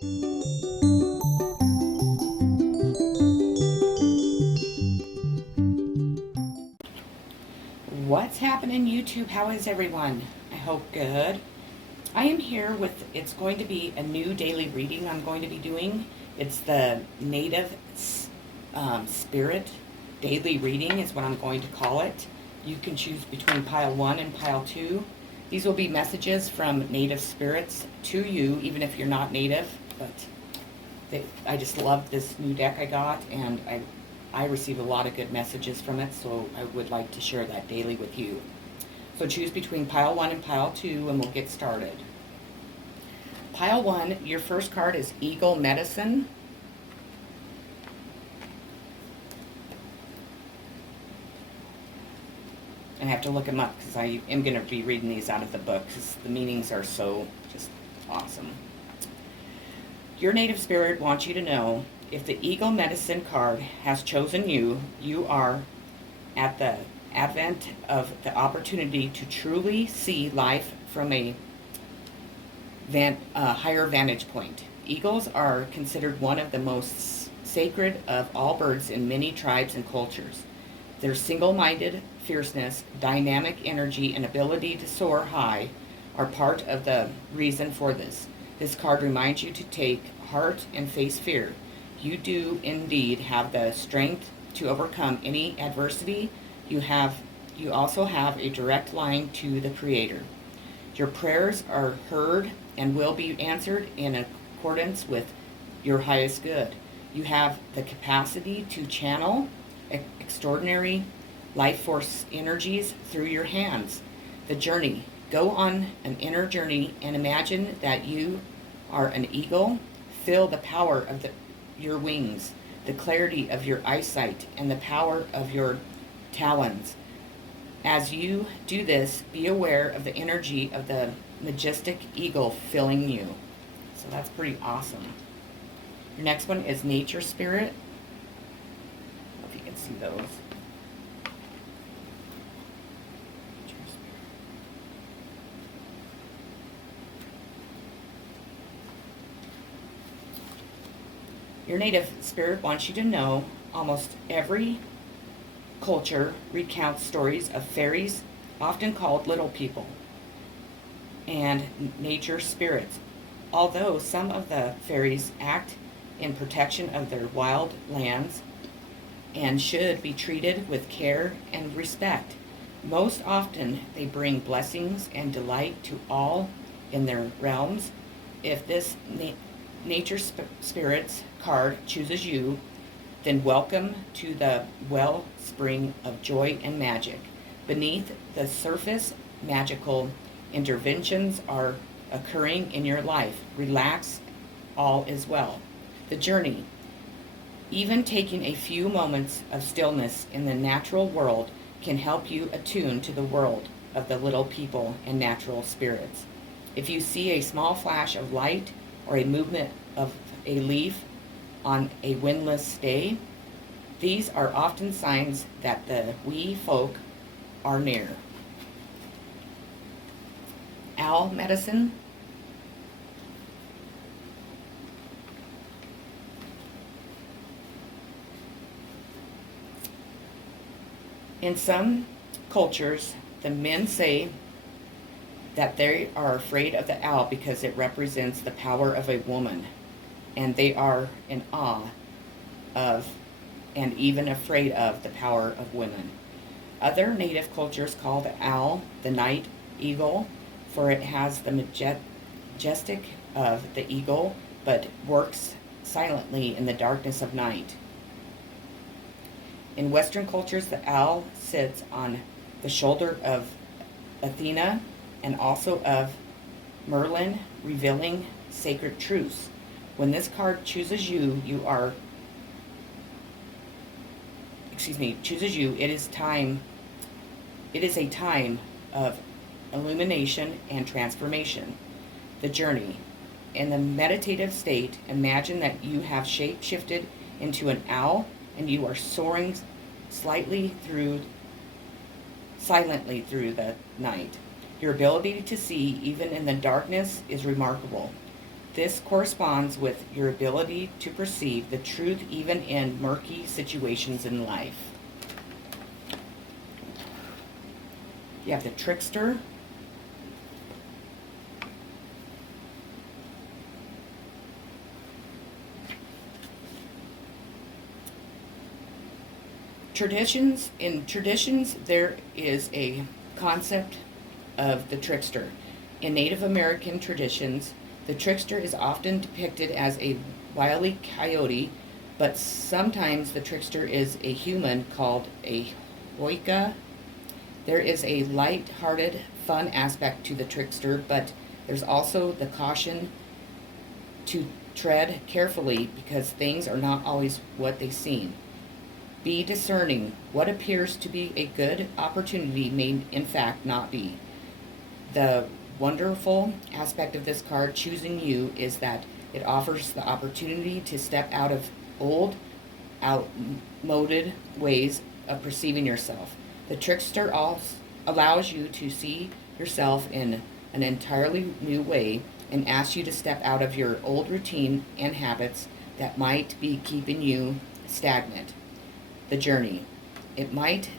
What's happening, YouTube? How is everyone? I hope good. I am here with, it's going to be a new daily reading I'm going to be doing. It's the Native Spirit Daily Reading is what I'm going to call it. You can choose between pile 1 and pile 2. These will be messages from Native Spirits to you, even if you're not Native. But I just love this new deck I got, and I receive a lot of good messages from it, so I would like to share that daily with you. So choose between pile 1 and pile 2, and we'll get started. Pile 1, your first card is Eagle Medicine. I have to look them up because I am going to be reading these out of the book because the meanings are so just awesome. Your native spirit wants you to know, if the Eagle Medicine card has chosen you, you are at the advent of the opportunity to truly see life from a higher vantage point. Eagles are considered one of the most sacred of all birds in many tribes and cultures. Their single-minded fierceness, dynamic energy, and ability to soar high are part of the reason for this. This card reminds you to take heart and face fear. You do indeed have the strength to overcome any adversity. You also have a direct line to the Creator. Your prayers are heard and will be answered in accordance with your highest good. You have the capacity to channel extraordinary life force energies through your hands. The journey. Go on an inner journey and imagine that you are an eagle. Feel the power of your wings, the clarity of your eyesight, and the power of your talons. As you do this, be aware of the energy of the majestic eagle filling you. So that's pretty awesome. Your next one is Nature Spirit. I don't know if you can see those. Your native spirit wants you to know almost every culture recounts stories of fairies, often called little people, and nature spirits. Although some of the fairies act in protection of their wild lands and should be treated with care and respect, most often they bring blessings and delight to all in their realms. If this Nature Spirits card chooses you, then welcome to the wellspring of joy and magic. Beneath the surface, magical interventions are occurring in your life. Relax, all is well. The journey. Even taking a few moments of stillness in the natural world can help you attune to the world of the little people and natural spirits. If you see a small flash of light or a movement of a leaf on a windless day, these are often signs that the wee folk are near. Owl Medicine. In some cultures, the men say that they are afraid of the owl because it represents the power of a woman, and they are in awe of and even afraid of the power of women. Other native cultures call the owl the night eagle, for it has the majestic of the eagle, but works silently in the darkness of night. In Western cultures, the owl sits on the shoulder of Athena and also of Merlin, revealing sacred truths. When this card chooses you, it is a time of illumination and transformation. The journey. In the meditative state, imagine that you have shape-shifted into an owl and you are soaring silently through the night. Your ability to see, even in the darkness, is remarkable. This corresponds with your ability to perceive the truth even in murky situations in life. You have the trickster. In traditions, there is a concept of the trickster. In Native American traditions, the trickster is often depicted as a wily coyote, but sometimes the trickster is a human called a hoika. There is a light-hearted, fun aspect to the trickster, but there's also the caution to tread carefully because things are not always what they seem. Be discerning. What appears to be a good opportunity may in fact not be. The wonderful aspect of this card, Choosing You, is that it offers the opportunity to step out of old, outmoded ways of perceiving yourself. The trickster also allows you to see yourself in an entirely new way and asks you to step out of your old routine and habits that might be keeping you stagnant. The journey. It might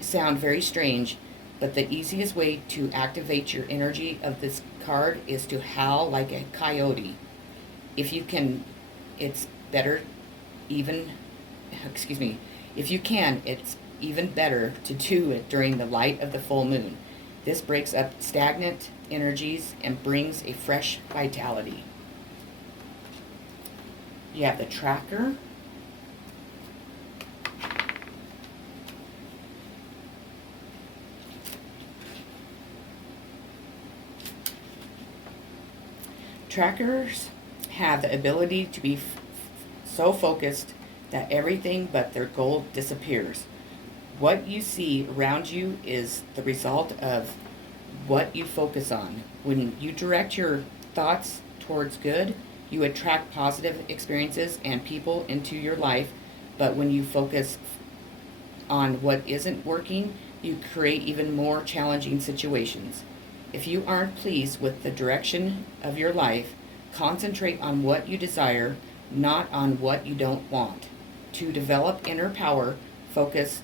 sound very strange, but the easiest way to activate your energy of this card is to howl like a coyote. If you can, it's better even, if you can, it's even better to do it during the light of the full moon. This breaks up stagnant energies and brings a fresh vitality. You have the tracker. Trackers have the ability to be so focused that everything but their goal disappears. What you see around you is the result of what you focus on. When you direct your thoughts towards good, you attract positive experiences and people into your life, but when you focus on what isn't working, you create even more challenging situations. If you aren't pleased with the direction of your life, concentrate on what you desire, not on what you don't want. To develop inner power, focus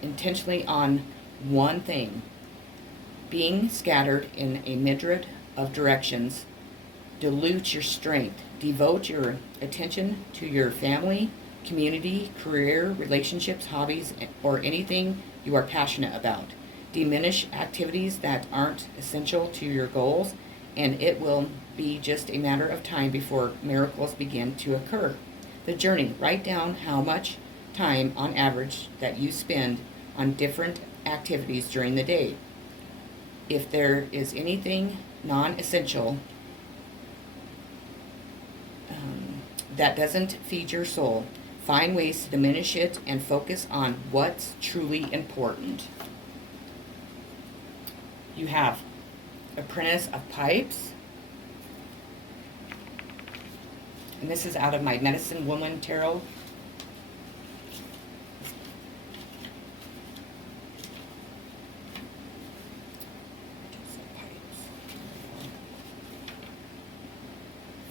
intentionally on one thing. Being scattered in a myriad of directions dilutes your strength. Devote your attention to your family, community, career, relationships, hobbies, or anything you are passionate about. Diminish activities that aren't essential to your goals, and it will be just a matter of time before miracles begin to occur. The journey. Write down how much time on average that you spend on different activities during the day. If there is anything non-essential that doesn't feed your soul, find ways to diminish it and focus on what's truly important. You have Apprentice of Pipes. And this is out of my Medicine Woman Tarot.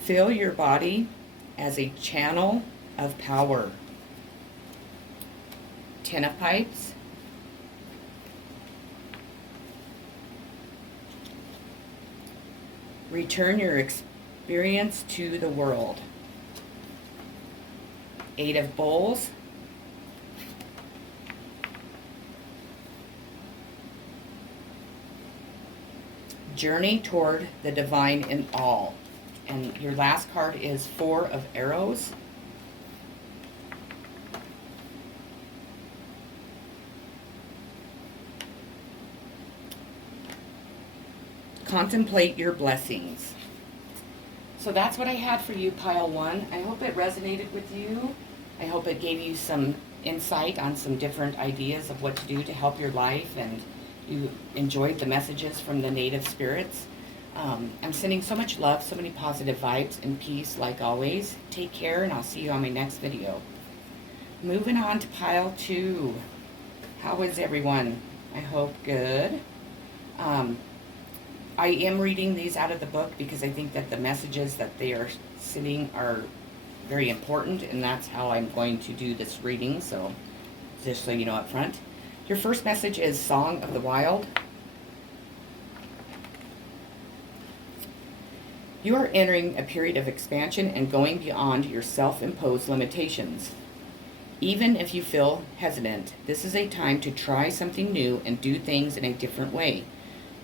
Feel your body as a channel of power. Ten of Pipes. Return your experience to the world. Eight of Bowls. Journey toward the divine in all. And your last card is Four of Arrows. Contemplate your blessings. So that's what I had for you, Pile 1. I hope it resonated with you. I hope it gave you some insight on some different ideas of what to do to help your life, and you enjoyed the messages from the native spirits. I'm sending so much love, so many positive vibes and peace like always. Take care, and I'll see you on my next video. Moving on to Pile 2. How is everyone? I hope good. I am reading these out of the book because I think that the messages that they are sending are very important, and that's how I'm going to do this reading, so just so you know up front. Your first message is Song of the Wild. You are entering a period of expansion and going beyond your self-imposed limitations. Even if you feel hesitant, this is a time to try something new and do things in a different way.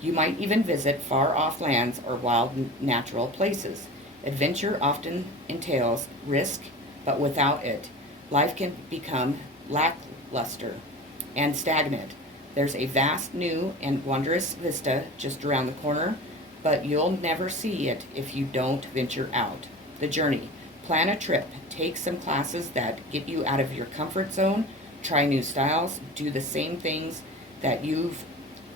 You might even visit far-off lands or wild natural places. Adventure often entails risk, but without it, life can become lackluster and stagnant. There's a vast, new, and wondrous vista just around the corner, but you'll never see it if you don't venture out. The journey. Plan a trip. Take some classes that get you out of your comfort zone. Try new styles. Do the same things that you've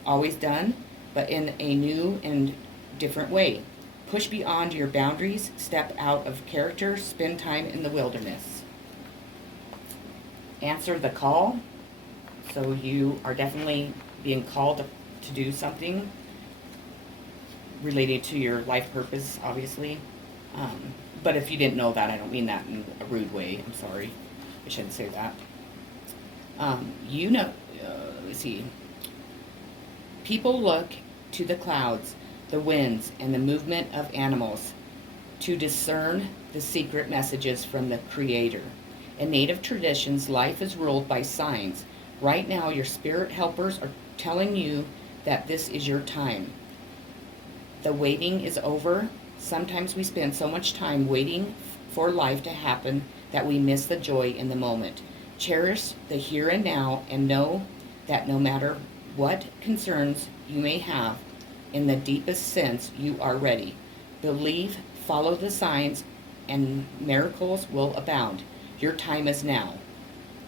always done, but in a new and different way. Push beyond your boundaries. Step out of character. Spend time in the wilderness. Answer the call. So you are definitely being called to do something related to your life purpose, obviously. But if you didn't know that, I don't mean that in a rude way. I'm sorry. I shouldn't say that. Let me see. People look to the clouds, the winds, and the movement of animals to discern the secret messages from the Creator. In Native traditions, life is ruled by signs. Right now, your spirit helpers are telling you that this is your time. The waiting is over. Sometimes we spend so much time waiting for life to happen that we miss the joy in the moment. Cherish the here and now and know that no matter what concerns you may have, in the deepest sense, you are ready. Believe, follow the signs, and miracles will abound. Your time is now.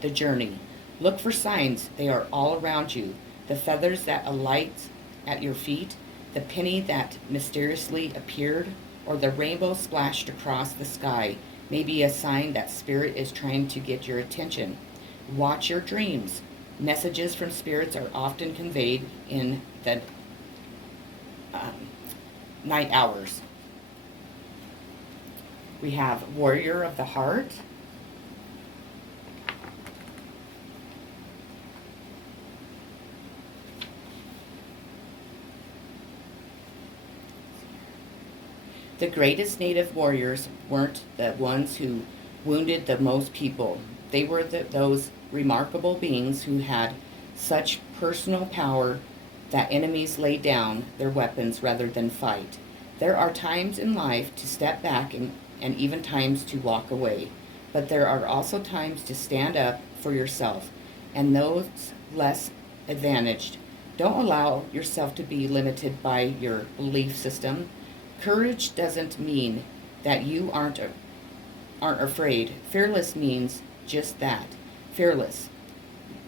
The journey. Look for signs. They are all around you. The feathers that alight at your feet, the penny that mysteriously appeared, or the rainbow splashed across the sky may be a sign that Spirit is trying to get your attention. Watch your dreams. Messages from spirits are often conveyed in the night hours. We have Warrior of the Heart. The greatest native warriors weren't the ones who wounded the most people. They were those remarkable beings who had such personal power that enemies laid down their weapons rather than fight. There are times in life to step back and even times to walk away. But there are also times to stand up for yourself and those less advantaged. Don't allow yourself to be limited by your belief system. Courage doesn't mean that you aren't afraid. Fearless means just that. Fearless.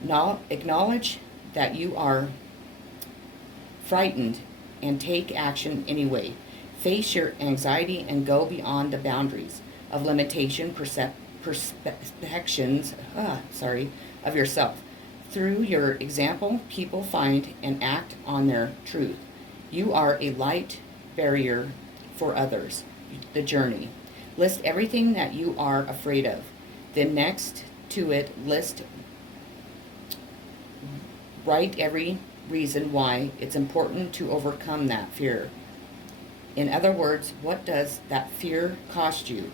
Now, acknowledge that you are frightened and take action anyway. Face your anxiety and go beyond the boundaries of limitation, perceptions of yourself. Through your example, people find and act on their truth. You are a light barrier for others. The journey. List everything that you are afraid of. Then next to it, write every reason why it's important to overcome that fear. In other words, what does that fear cost you?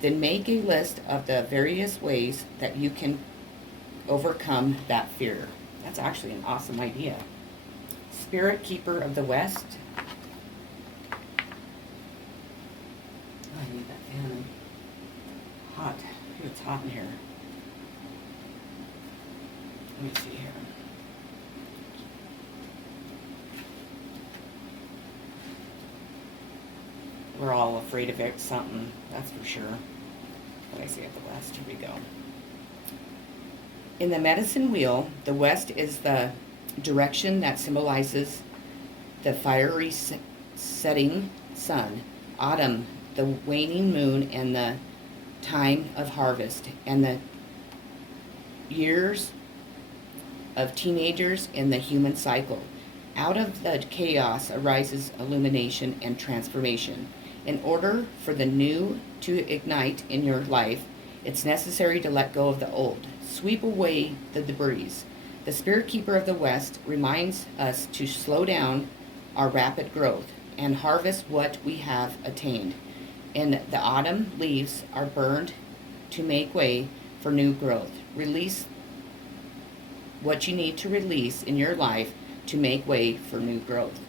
Then make a list of the various ways that you can overcome that fear. That's actually an awesome idea. Spirit Keeper of the West. I need that fan. Hot. It's hot in here. Let me see here. We're all afraid of it, something, that's for sure. What I say at the West, here we go. In the medicine wheel, the west is the direction that symbolizes the fiery setting sun. Autumn, the waning moon and the time of harvest, and the years of teenagers in the human cycle. Out of the chaos arises illumination and transformation. In order for the new to ignite in your life, it's necessary to let go of the old. Sweep away the debris. The Spirit Keeper of the West reminds us to slow down our rapid growth and harvest what we have attained. In the autumn, leaves are burned to make way for new growth. Release what you need to release in your life to make way for new growth.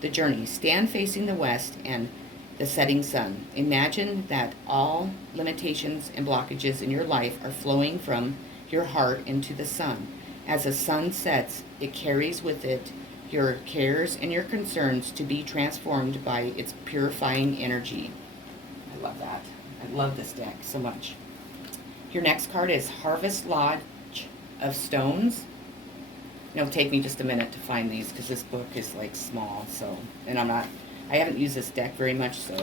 The journey. Stand facing the west and the setting sun. Imagine that all limitations and blockages in your life are flowing from your heart into the sun. As the sun sets, it carries with it your cares and your concerns to be transformed by its purifying energy. I love that. I love this deck so much. Your next card is Harvest Lodge of Stones. It'll take me just a minute to find these because this book is like small, so, and I haven't used this deck very much, so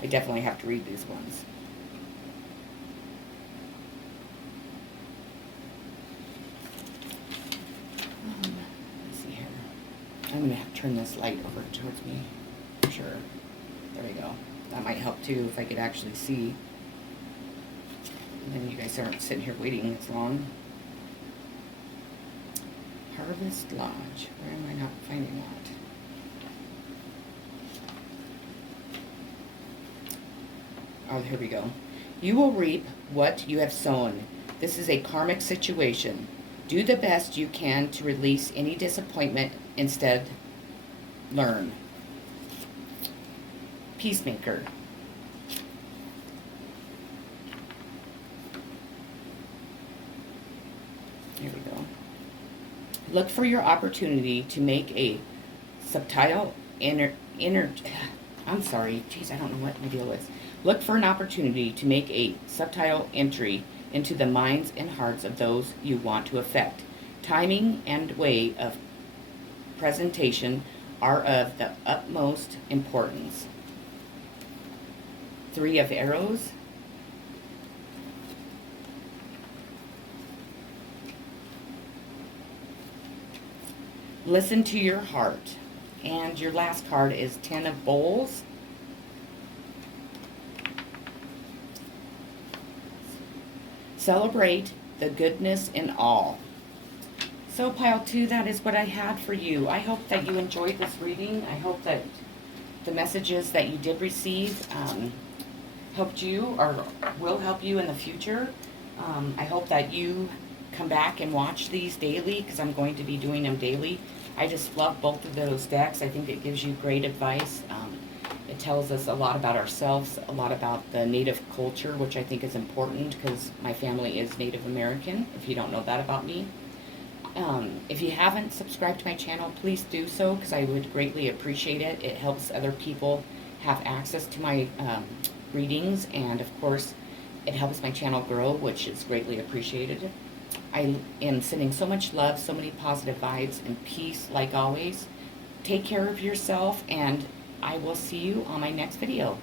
I definitely have to read these ones. Let's see here. I'm going to have to turn this light over towards me. Sure. There we go. That might help too if I could actually see. And then you guys aren't sitting here waiting as long. Harvest Lodge. Where am I not finding that? Oh, here we go. You will reap what you have sown. This is a karmic situation. Do the best you can to release any disappointment. Instead, learn. Peacemaker. Here we go. Look for your opportunity to make a subtle I'm sorry. Jeez, I don't know what my deal is. Look for an opportunity to make a subtle entry into the minds and hearts of those you want to affect. Timing and way of presentation are of the utmost importance. Three of Arrows. Listen to your heart. And your last card is Ten of Bowls. Celebrate the goodness in all. So pile 2, that is what I had for you. I hope that you enjoyed this reading. I hope that the messages that you did receive helped you or will help you in the future. I hope that you come back and watch these daily because I'm going to be doing them daily. I just love both of those decks. I think it gives you great advice. It tells us a lot about ourselves, a lot about the Native culture, which I think is important because my family is Native American, if you don't know that about me. If you haven't subscribed to my channel, please do so because I would greatly appreciate it. It helps other people have access to my readings, and of course, it helps my channel grow, which is greatly appreciated. I am sending so much love, so many positive vibes, and peace like always. Take care of yourself, and I will see you on my next video.